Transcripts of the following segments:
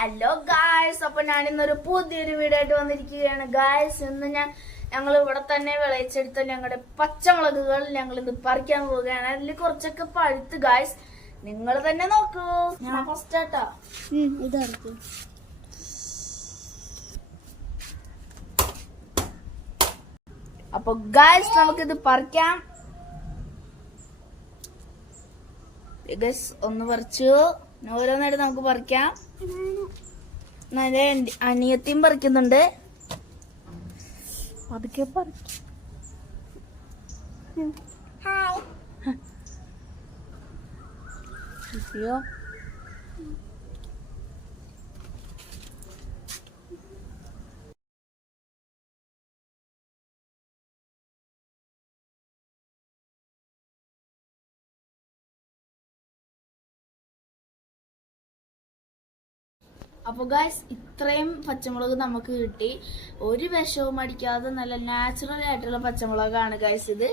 Hello guys, അപ്പൊ ഞാൻ ഇന്നൊരു പുതിയൊരു വീഡിയോ ആയിട്ട് വന്നിരിക്കുകയാണ് ഗായ്സ്. ഇന്ന് ഞങ്ങൾ ഇവിടെ തന്നെ വിളയിച്ചെടുത്ത ഞങ്ങളുടെ പച്ചമുളകുകൾ ഞങ്ങൾ ഇന്ന് പറിക്കാൻ പോവുകയാണ്. അതിൽ കുറച്ചൊക്കെ പഴുത്ത് ഗായ്സ്, നിങ്ങൾ തന്നെ നോക്കൂ. ഞാൻ ഫസ്റ്റ് ആട്ടാ ഇതായിരിക്കും. അപ്പൊ ഗായ്സ് നമുക്കിത് പറിക്കാം. ഗായ്സ് ഒന്ന് പറിച്ചു, ഓരോന്നായിട്ട് നമുക്ക് പറിക്കാം. നല്ല അനിയത്തിയും പറിക്കുന്നുണ്ട്. അതൊക്കെ പറിക്കും. അയ്യോ, അപ്പൊ ഗായ്സ് ഇത്രയും പച്ചമുളക് നമുക്ക് കിട്ടി. ഒരു വിഷവും അടിക്കാതെ നല്ല നാച്ചുറൽ ആയിട്ടുള്ള പച്ചമുളകാണ് ഗായ്സ് ഇത്.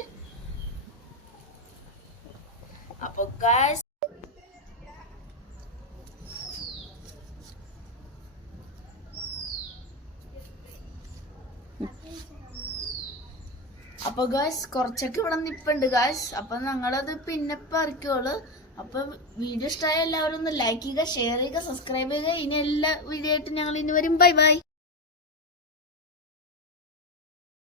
അപ്പൊ ഗായ്സ് കുറച്ചൊക്കെ ഇവിടെ നിപ്പുണ്ട് ഗായ്സ്. അപ്പൊ ഞങ്ങളത് പിന്നെ പറിക്കുള്ളൂ. അപ്പൊ വീഡിയോ ഇഷ്ടമായ എല്ലാവരും ഒന്ന് ലൈക്ക് ചെയ്യുക, ഷെയർ ചെയ്യുക, സബ്സ്ക്രൈബ് ചെയ്യുക. ഇനി എല്ലാ വീഡിയോ ആയിട്ട് ഞങ്ങൾ ഇനി വരും. Bye bye.